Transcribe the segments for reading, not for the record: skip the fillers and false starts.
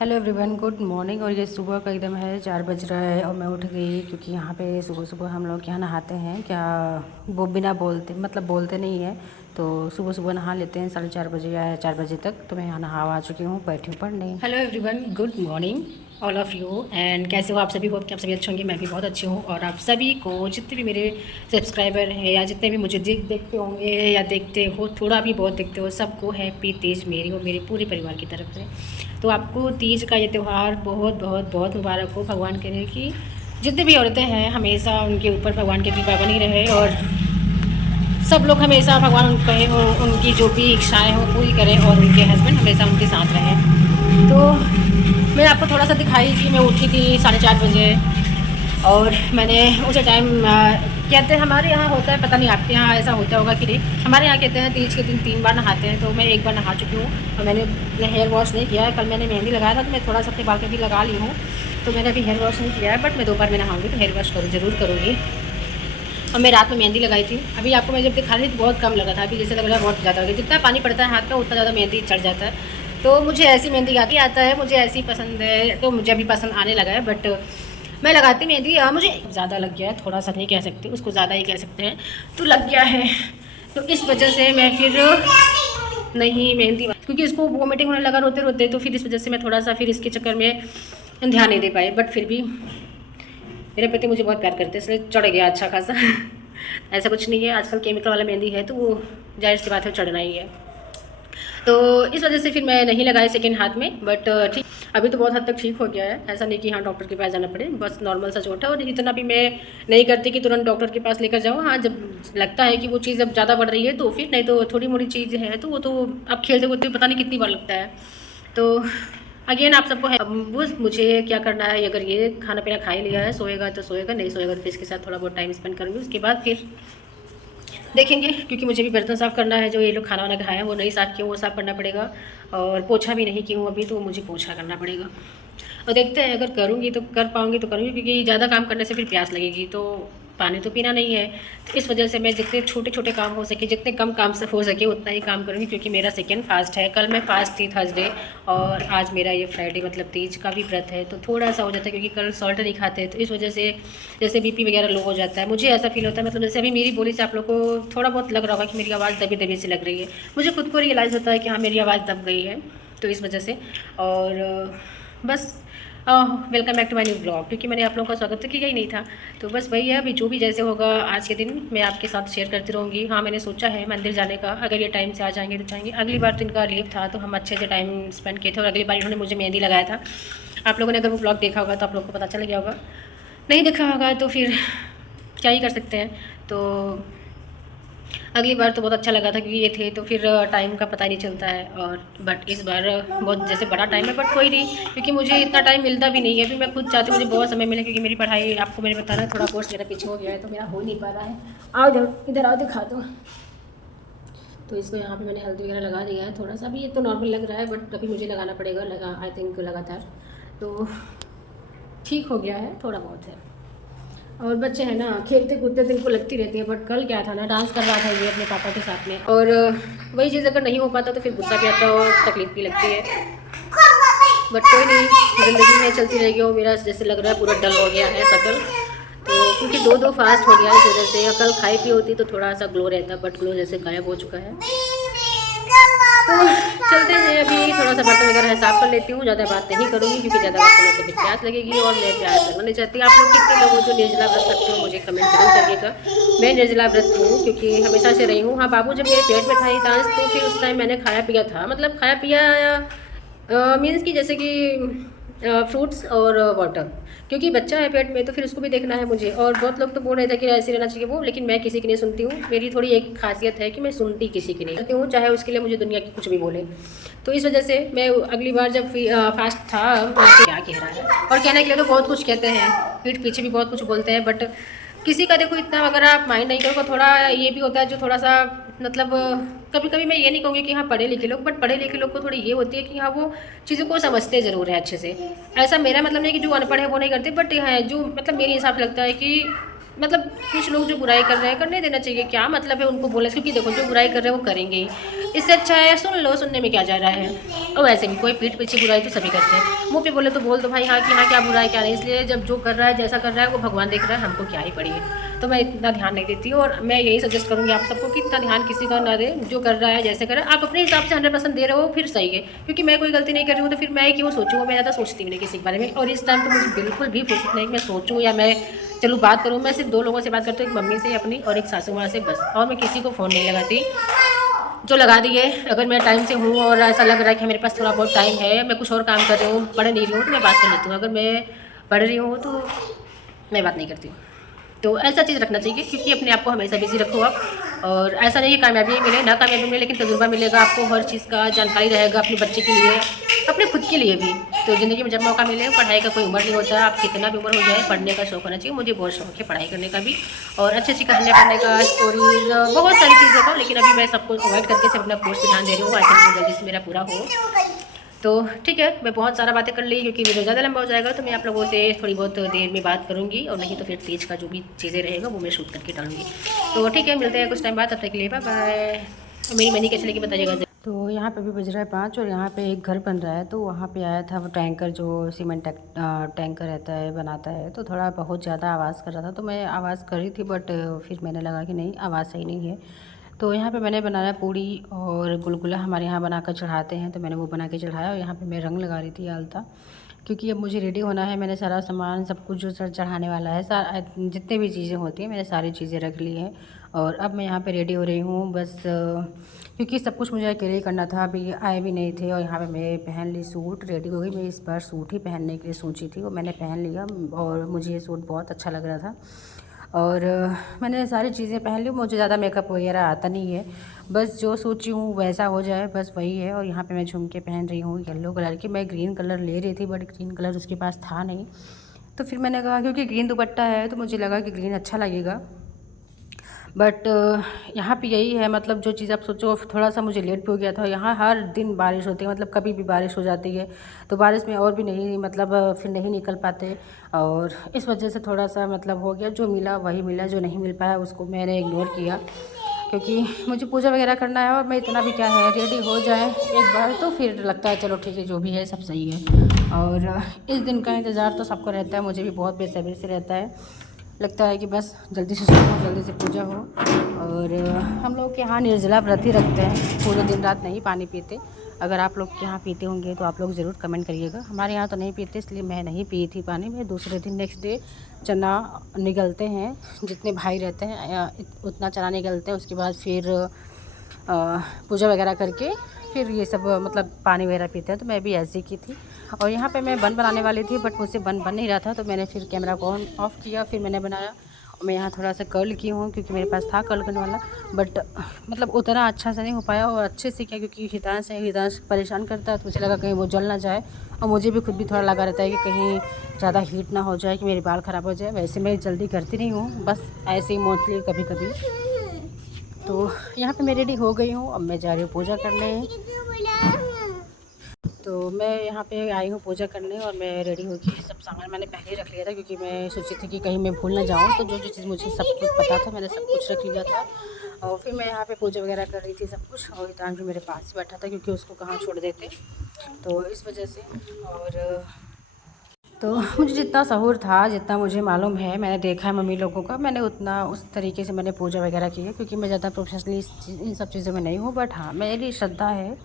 Hello everyone, good morning. और ये सुबह का एकदम है 4 बज रहा है और मैं उठ गई क्योंकि यहाँ पे सुबह सुबह हम लोग यहाँ नहाते हैं। क्या वो बिना बोलते मतलब बोलते नहीं है, तो सुबह सुबह नहा लेते हैं 4:30 बजे या 4 बजे तक। तो मैं यहाँ नहा आ चुकी हूँ, बैठी हूँ पढ़ने। Hello everyone, good morning all of you. And कैसे हो आप सभी? होप कि आप सभी अच्छे होंगे। मैं भी बहुत अच्छी हूँ। और आप सभी को, जितने भी मेरे सब्सक्राइबर हैं या जितने भी मुझे देखते होंगे या देखते हो, थोड़ा भी बहुत देखते हो, सबको हैप्पी तीज मेरी और मेरे पूरे परिवार की तरफ से। तो आपको तीज का ये त्यौहार बहुत बहुत बहुत मुबारक हो। भगवान करे कि जितनी भी औरतें हैं हमेशा उनके ऊपर भगवान की कृपा बनी रहे और सब लोग हमेशा भगवान उनकी जो भी इच्छाएं हो पूरी करें और उनके हस्बैंड हमेशा उनके साथ रहें। तो मैं आपको थोड़ा सा दिखाई थी, मैं उठी थी 4:30 बजे और मैंने उसे टाइम कहते हैं हमारे यहाँ होता है, पता नहीं आपके यहाँ ऐसा होता होगा कि नहीं। हमारे यहाँ कहते हैं तीज के दिन 3 बार नहाते हैं, तो मैं 1 बार नहा चुकी हूँ और मैंने हेयर वॉश नहीं किया है। कल मैंने मेहंदी लगाया था तो मैं थोड़ा सा अपने बाल पे भी लगा ली हूँ, तो मैंने अभी हेयर वॉश नहीं किया है। बट मैं 2 बार में नहाऊँगी तो हेयर वॉश ज़रूर करूँगी। और मैं रात में मेहंदी लगाई थी। अभी आपको मैं जब दिखा रही थी तो बहुत कम लगा था, अभी जैसे लग रहा है बहुत ज़्यादा हो गया। जितना पानी पड़ता है हाथ में उतना ज़्यादा मेहंदी चढ़ जाता है। तो मुझे ऐसी मेहंदी आती आता है, मुझे ऐसी पसंद है, तो मुझे अभी पसंद आने लगा है। बट मैं लगाती मेहंदी, मुझे ज़्यादा लग गया है, थोड़ा सा नहीं कह सकती, उसको ज़्यादा ही कह सकते हैं, तो लग गया है। तो इस वजह से मैं फिर नहीं मेहंदी, क्योंकि इसको वोमिटिंग होने लगा रोते रोते, तो फिर इस वजह से मैं थोड़ा सा फिर इसके चक्कर में ध्यान नहीं दे पाई। बट फिर भी मेरे पति मुझे बहुत प्यार करते हैं, इसलिए चढ़ गया अच्छा खासा। ऐसा कुछ नहीं है, आजकल केमिकल वाला मेहंदी है तो वो जाहिर सी बात है चढ़ना ही है। तो इस वजह से फिर मैं नहीं लगाई सेकेंड हाथ में। बट ठीक, अभी तो बहुत हद तक ठीक हो गया है। ऐसा नहीं कि हाँ डॉक्टर के पास जाना पड़े, बस नॉर्मल सा चोट है। और इतना भी मैं नहीं करती कि तुरंत डॉक्टर के पास लेकर जाऊँ। हाँ, जब लगता है कि वो चीज़ अब ज़्यादा बढ़ रही है तो फिर, नहीं तो थोड़ी मोड़ी चीज़ है तो वो तो अब खेलते कूदते पता नहीं कितनी बार लगता है। तो अगेन आप सबको है, वो मुझे क्या करना है, अगर ये खाना पीना खा ही लिया है, सोएगा तो सोएगा, नहीं सोएगा तो फिर इसके साथ थोड़ा बहुत टाइम स्पेंड करूँगी। उसके बाद फिर देखेंगे, क्योंकि मुझे भी बर्तन साफ़ करना है। जो ये लोग खाना वाना खाया वो नहीं साफ़ किया, वो साफ़ करना पड़ेगा। और पोछा भी नहीं की हूँ अभी, तो मुझे पोछा करना पड़ेगा। और देखते हैं, अगर करूँगी तो कर पाऊँगी तो करूँगी, क्योंकि ज़्यादा काम करने से फिर प्यास लगेगी, तो पानी तो पीना नहीं है। तो इस वजह से मैं जितने छोटे छोटे काम हो सके, जितने कम काम से हो सके उतना ही काम करूँगी, क्योंकि मेरा सेकेंड फास्ट है। कल मैं फास्ट थी थर्सडे, और आज मेरा ये फ्राइडे मतलब तीज का भी व्रत है। तो थोड़ा सा हो जाता है, क्योंकि कल सॉल्ट नहीं खाते, तो इस वजह से जैसे बीपी वगैरह लो हो जाता है। मुझे ऐसा फील होता है, मतलब जैसे अभी मेरी बोली से आप लोग को थोड़ा बहुत लग रहा होगा कि मेरी आवाज़ दबी दबी सी लग रही है। मुझे खुद को रियलाइज़ होता है कि हाँ मेरी आवाज़ दब गई है, तो इस वजह से। और बस welcome back to my new blog, क्योंकि मैंने आप लोगों का स्वागत तो किया ही नहीं था। तो बस वही है, अभी जो भी जैसे होगा आज के दिन मैं आपके साथ शेयर करती रहूँगी। हाँ, मैंने सोचा है मंदिर जाने का, अगर ये टाइम से आ जाएंगे तो जाएंगे। अगली बार तो इनका लीव था तो हम अच्छे से टाइम स्पेंड किए थे, और अगली बार इन्होंने मुझे मेहंदी लगाया था। आप लोगों ने अगर वो ब्लॉग देखा होगा तो आप लोगों को पता चल गया होगा, नहीं देखा होगा तो फिर क्या ही कर सकते हैं। तो अगली बार तो बहुत अच्छा लगा था, क्योंकि ये थे तो फिर टाइम का पता नहीं चलता है। और बट इस बार बहुत जैसे बड़ा टाइम है, बट कोई नहीं, क्योंकि मुझे इतना टाइम मिलता भी नहीं है। अभी मैं खुद चाहती हूँ मुझे बहुत समय मिले, क्योंकि मेरी पढ़ाई आपको मैंने बताया थोड़ा कोर्स मेरा पीछे हो गया है, तो मेरा हो नहीं पा रहा है। आओ इधर आओ, दिखा दो। तो इसको यहाँ पे मैंने हल्दी वगैरह लगा दिया है थोड़ा सा। अभी ये तो नॉर्मल लग रहा है, बट अभी मुझे लगाना पड़ेगा, आई थिंक लगातार। तो ठीक हो गया है, थोड़ा बहुत है। और बच्चे हैं ना, खेलते कूदते तो इनको लगती रहती है। बट कल क्या था ना, डांस कर रहा था ये अपने पापा के साथ में, और वही चीज़ अगर नहीं हो पाता तो फिर गुस्सा भी आता है और तकलीफ भी लगती है। बट कोई नहीं, ज़िंदगी में चलती रहेगी। और मेरा जैसे लग रहा है पूरा डल हो गया है शकल, तो क्योंकि दो फास्ट हो गया है, इस वजह से। कल खाई पी होती तो थोड़ा सा ग्लो रहता, बट ग्लो जैसे गायब हो चुका है। तो चलते हैं, अभी थोड़ा सा बर्तन वगैरह साफ़ कर लेती हूँ। ज़्यादा बात नहीं करूँगी, क्योंकि ज़्यादा बात करने से फिर प्यास लगेगी, और मैं प्यास लगना नहीं चाहती। आप लोग कितने लोग हो जो निर्जला व्रत रखते हो, मुझे कमेंट जरूर करिएगा। मैं निर्जला व्रत हूँ, क्योंकि हमेशा से रही हूँ। हाँ, बाबू जब मेरे पेट में था ही डांस, तो फिर उस टाइम मैंने खाया पिया था, मतलब खाया पिया मीन्स कि जैसे कि फ्रूट्स और वाटर, क्योंकि बच्चा है पेट में तो फिर उसको भी देखना है मुझे। और बहुत लोग तो बोल रहे थे कि ऐसे रहना चाहिए वो, लेकिन मैं किसी की नहीं सुनती हूँ। मेरी थोड़ी एक खासियत है कि मैं सुनती किसी की नहीं करती हूँ, चाहे उसके लिए मुझे दुनिया की कुछ भी बोले। तो इस वजह से मैं अगली बार जब फास्ट था, क्या कह रहा है, और कहने के लिए तो बहुत कुछ कहते हैं, पीठ पीछे भी बहुत कुछ बोलते हैं। बट किसी का देखो इतना अगर आप माइंड नहीं करोगे, थोड़ा ये भी होता है जो थोड़ा सा मतलब कभी कभी मैं ये नहीं कहूँगी कि हाँ पढ़े लिखे लोग, बट पढ़े लिखे लोग को थोड़ी ये होती है कि हाँ वो चीज़ों को समझते ज़रूर है अच्छे से। ऐसा मेरा मतलब नहीं कि जो अनपढ़ है वो नहीं करते, बट है जो मतलब मेरे हिसाब से लगता है कि मतलब कुछ लोग जो बुराई कर रहे हैं, करने देना चाहिए। क्या मतलब है उनको बोलने से, क्योंकि देखो जो बुराई कर रहे हैं वो करेंगे ही। इससे अच्छा है सुन लो, सुनने में क्या जा रहा है। और वैसे भी कोई पीठ पीछे बुराई तो सभी करते हैं, मुंह पे बोले तो बोल दो भाई हाँ कि हाँ क्या बुरा है क्या नहीं। इसलिए जब जो कर रहा है जैसा कर रहा है वो भगवान देख रहा है, हमको क्या ही पड़ी है। तो मैं इतना ध्यान नहीं देती हूँ, और मैं यही सजेस्ट करूँगी आप सबको कि इतना ध्यान किसी का ना दे। जो कर रहा है जैसे कर रहा है आप अपने हिसाब से 100% दे रहे हो फिर सही है, क्योंकि मैं कोई गलती नहीं कर रही हूँ तो फिर मैं क्यों सोचूँ। मैं ज़्यादा सोचती भी नहीं किसी के बारे में, और इस टाइम तो मुझे बिल्कुल भी फुर्सत नहीं कि मैं सोचूँ या मैं चलूँ बात करूँ। मैं सिर्फ 2 लोगों से बात करती हूँ, एक मम्मी से अपनी और एक सासू माँ से, बस। और मैं किसी को फ़ोन नहीं लगाती। जो लगा दिए, अगर मैं टाइम से हूँ और ऐसा लग रहा है कि मेरे पास थोड़ा बहुत टाइम है, मैं कुछ और काम कर रही हूँ, पढ़ नहीं रही हूँ, तो मैं बात कर लेती हूँ। अगर मैं पढ़ रही हूँ तो मैं बात नहीं करती हूँ। तो ऐसा चीज़ रखना चाहिए, क्योंकि अपने आप को हमेशा बिजी रखो आप। और ऐसा नहीं कि कामयाबी मिले ना कामयाबी मिले, लेकिन तजुर्बा मिलेगा आपको, हर चीज़ का जानकारी रहेगा अपने बच्चे के लिए, अपने खुद के लिए भी। तो ज़िंदगी में जब मौका मिले, पढ़ाई का कोई उम्र नहीं होता, आप कितना भी उम्र हो जाए पढ़ने का शौक होना चाहिए। मुझे बहुत शौक है पढ़ाई करने का भी, और अच्छी अच्छी कहानियाँ पढ़ने का, स्टोरीज, बहुत सारी चीज़ों का। लेकिन अभी मैं सबको अवॉइड करके सिर्फ अपना कोर्स पे ध्यान दे रही हूँ, आई थिंक जल्दी से मेरा पूरा हो। तो ठीक है, मैं बहुत सारा बातें कर ली, क्योंकि वीडियो ज़्यादा लंबा हो जाएगा, तो मैं आप लोगों से थोड़ी बहुत देर में बात करूँगी, और नहीं तो फिर तेज का जो भी चीज़ें रहेगा वो मैं शूट करके डालूँगी। तो ठीक है, मिलते हैं कुछ टाइम बाद, तब तक के लिए बाय बाय। मेरी मनी कैसे लगी बताइएगा। तो यहाँ पे भी बज रहा है 5, और यहाँ पे एक घर बन रहा है, तो वहाँ पे आया था वो टैंकर, जो सीमेंट टैंकर रहता है बनाता है, तो थोड़ा बहुत ज़्यादा आवाज़ कर रहा था। तो मैं आवाज़ कर रही थी, बट फिर मैंने लगा कि नहीं आवाज़ सही नहीं है। तो यहाँ पे मैंने बनाया पूड़ी और गुलगुला, हमारे यहाँ बनाकर चढ़ाते हैं, तो मैंने वो बना के चढ़ाया। और यहाँ पे मैं रंग लगा रही थी आलता, क्योंकि अब मुझे रेडी होना है। मैंने सारा सामान सब कुछ जो चढ़ाने वाला है, सारा जितने भी चीज़ें होती हैं मैंने सारी चीज़ें रख ली हैं। और अब मैं यहाँ पे रेडी हो रही हूँ बस, क्योंकि सब कुछ मुझे अकेले ही करना था, अभी आए भी नहीं थे। और यहाँ पे मैं पहन ली सूट, रेडी हो गई। मैं इस बार सूट ही पहनने के लिए सोची थी, और मैंने पहन लिया, और मुझे ये सूट बहुत अच्छा लग रहा था। और मैंने सारी चीज़ें पहन ली। मुझे ज़्यादा मेकअप वगैरह आता नहीं है, बस जो सोची हूँ वैसा हो जाए, बस वही है। और यहाँ पे मैं झुमके पहन रही हूँ येलो कलर की। मैं ग्रीन कलर ले रही थी, बट ग्रीन कलर उसके पास था नहीं, तो फिर मैंने कहा क्योंकि ग्रीन दुपट्टा है तो मुझे लगा कि ग्रीन अच्छा लगेगा। बट यहाँ पे यही है, मतलब जो चीज़ आप सोचो, थोड़ा सा मुझे लेट भी हो गया था। यहाँ हर दिन बारिश होती है, मतलब कभी भी बारिश हो जाती है, तो बारिश में और भी नहीं, मतलब फिर नहीं निकल पाते। और इस वजह से थोड़ा सा मतलब हो गया, जो मिला वही मिला, जो नहीं मिल पाया उसको मैंने इग्नोर किया, क्योंकि मुझे पूजा वगैरह करना है। और मैं इतना भी क्या है, रेडी हो जाए एक बार तो फिर लगता है चलो ठीक है, जो भी है सब सही है। और इस दिन का इंतज़ार तो सबको रहता है, मुझे भी बहुत बेसब्री से रहता है। लगता है कि बस जल्दी से शुरू हो, जल्दी से पूजा हो। और हम लोग के यहाँ निर्जला व्रत ही रखते हैं, पूरे दिन रात नहीं पानी पीते। अगर आप लोग के यहाँ पीते होंगे तो आप लोग ज़रूर कमेंट करिएगा। हमारे यहाँ तो नहीं पीते, इसलिए मैं नहीं पी थी पानी। मैं दूसरे दिन नेक्स्ट डे चना निगलते हैं, जितने भाई रहते हैं उतना चना निगलते हैं। उसके बाद फिर पूजा वगैरह करके फिर ये सब मतलब पानी वगैरह पीते हैं। तो मैं भी ऐसे ही की थी। और यहाँ पे मैं बन बनाने वाली थी, बट मुझसे बन नहीं रहा था, तो मैंने फिर कैमरा को ऑफ़ किया, फिर मैंने बनाया। और मैं यहाँ थोड़ा सा कर्ल की हूँ, क्योंकि मेरे पास था कर्ल करने वाला, बट मतलब उतना अच्छा से नहीं हो पाया। और अच्छे से क्या, क्योंकि हितांश परेशान करता है, तो मुझे लगा कहीं वो जल ना जाए। और मुझे भी खुद भी थोड़ा लगा रहता है कि कहीं ज़्यादा हीट ना हो जाए, कि मेरे बाल ख़राब हो जाए। वैसे मैं जल्दी करती नहीं हूँ, बस ऐसे ही मोस्टली कभी कभी। तो यहाँ पे मैं रेडी हो गई हूँ, अब मैं जा रही हूँ पूजा करने। तो मैं यहाँ पे आई हूँ पूजा करने, और मैं रेडी होकर सब सामान मैंने पहले ही रख लिया था, क्योंकि मैं सोची थी कि कहीं मैं भूल ना जाऊँ। तो जो जो चीज़ मुझे सब कुछ पता था मैंने सब कुछ रख लिया था। और फिर मैं यहाँ पे पूजा वगैरह कर रही थी सब कुछ, और हितांश भी मेरे पास ही बैठा था, क्योंकि उसको कहाँ छोड़ देते, तो इस वजह से। और तो मुझे जितना सहूर था, जितना मुझे मालूम है, मैंने देखा है मम्मी लोगों का, मैंने उतना उस तरीके से मैंने पूजा वगैरह की है, क्योंकि मैं ज़्यादा प्रोफेशनली इन सब चीज़ों में नहीं हूँ। बट हाँ, मेरी श्रद्धा है,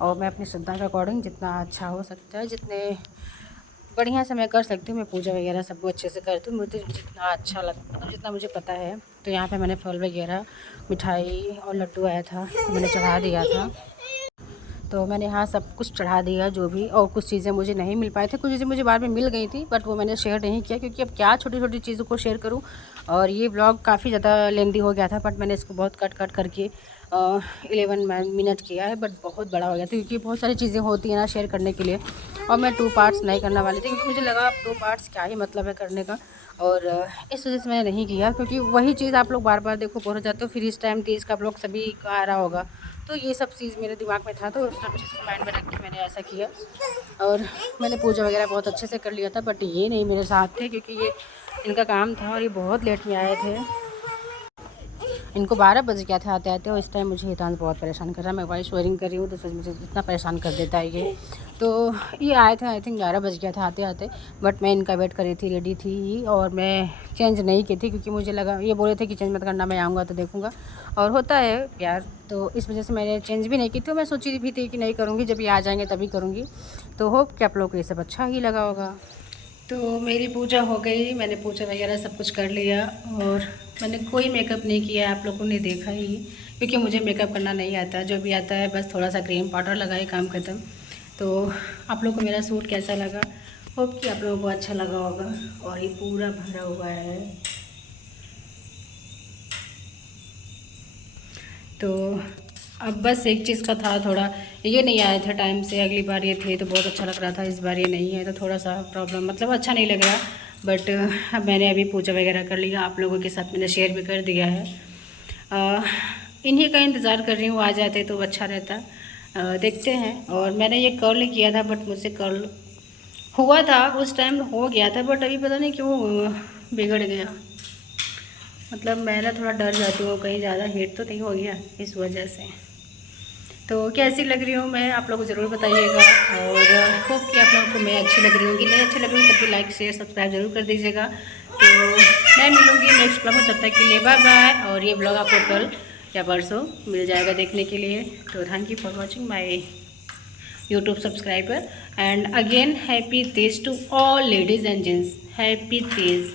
और मैं अपनी श्रद्धा के अकॉर्डिंग जितना अच्छा हो सकता है, जितने बढ़िया से मैं कर सकती हूँ, मैं पूजा वगैरह सब अच्छे से करती हूँ, मुझे जितना अच्छा लगता, मतलब जितना मुझे पता है। तो यहाँ पे मैंने फल वगैरह, मिठाई और लड्डू आया था, तो मैंने चढ़ा दिया था। तो मैंने यहाँ सब कुछ चढ़ा दिया जो भी। और कुछ चीज़ें मुझे नहीं मिल पाई थी, कुछ चीज़ें मुझे बाद में मिल गई थी, बट वो मैंने शेयर नहीं किया, क्योंकि अब क्या छोटी छोटी चीज़ों को शेयर करूँ। और ये व्लॉग काफ़ी ज़्यादा लेंदी हो गया था, बट मैंने इसको बहुत कट करके 11 मिनट किया है, बट बहुत बड़ा हो गया था, क्योंकि बहुत सारी चीज़ें होती हैं ना शेयर करने के लिए। और मैं 2 पार्ट्स नहीं करने वाली थी, क्योंकि मुझे लगा अब 2 पार्ट्स क्या ही मतलब है करने का। और इस वजह से मैंने नहीं किया, क्योंकि वही चीज़ आप लोग बार बार देखो बोर हो जाते हो। फिर इस टाइम तीज का ब्लॉग सभी का आ रहा होगा, तो ये सब चीज़ मेरे दिमाग में था, तो सब चीज़ को माइंड में रख के मैंने ऐसा किया। और मैंने पूजा वगैरह बहुत अच्छे से कर लिया था, बट ये नहीं मेरे साथ थे, क्योंकि ये इनका काम था, और ये बहुत लेट में आए थे। इनको 12 बज गया था आते आते, और इस टाइम मुझे हितांश बहुत परेशान कर रहा है। मैं वॉइस शेयरिंग कर रही हूँ तो सच मुझे इतना परेशान कर देता है ये। तो ये आए थे, आई थिंक 11 बज गया था आते आते, बट मैं इनका वेट कर रही थी, रेडी थी, और मैं चेंज नहीं की थी क्योंकि मुझे लगा, ये बोले थे कि चेंज मत करना, मैं आऊँगा तो देखूँगा, और होता है प्यार, तो इस वजह से मैंने चेंज भी नहीं की थी। मैं सोची भी थी कि नहीं करूँगी, जब ये आ जाएंगे तभी करूँगी। तो होप कि आप लोग को ये सब अच्छा ही लगा होगा। तो मेरी पूजा हो गई, मैंने पूजा वगैरह सब कुछ कर लिया, और मैंने कोई मेकअप नहीं किया, आप लोगों ने देखा ही, क्योंकि मुझे मेकअप करना नहीं आता। जो भी आता है बस थोड़ा सा क्रीम पाउडर लगाए, काम ख़त्म। तो आप लोगों को मेरा सूट कैसा लगा, होप कि आप लोगों को अच्छा लगा होगा। और ये पूरा भरा हुआ है, तो अब बस एक चीज़ का था, थोड़ा ये नहीं आया था टाइम से, अगली बार ये थे तो बहुत अच्छा लग रहा था, इस बार ये नहीं है तो थोड़ा सा प्रॉब्लम, मतलब अच्छा नहीं लग रहा। बट अब मैंने अभी पूजा वगैरह कर लिया, आप लोगों के साथ मैंने शेयर भी कर दिया है। इन्हीं का इंतज़ार कर रही हूँ, आ जाते तो अच्छा रहता। देखते हैं। और मैंने ये कर्ल किया था, बट मुझसे कर्ल हुआ था उस टाइम, हो गया था, बट अभी पता नहीं क्यों बिगड़ गया। मतलब मैं ना थोड़ा डर जाती हूँ, कहीं ज़्यादा हीट तो नहीं हो गया इस वजह से। तो कैसी लग रही हूँ मैं, आप लोग को ज़रूर बताइएगा, और होप कि आप लोगों को मैं अच्छी लग रही हूँ कि नहीं अच्छी लग रही हूँ, तब भी लाइक शेयर सब्सक्राइब जरूर कर दीजिएगा। तो मैं मिलूँगी नेक्स्ट ब्लॉग में, तब तक के लिए बाय बाय। और ये ब्लॉग आपको कल या परसों मिल जाएगा देखने के लिए। तो thank you for watching my YouTube subscriber, and again happy Teej to all ladies and gents, happy Teej.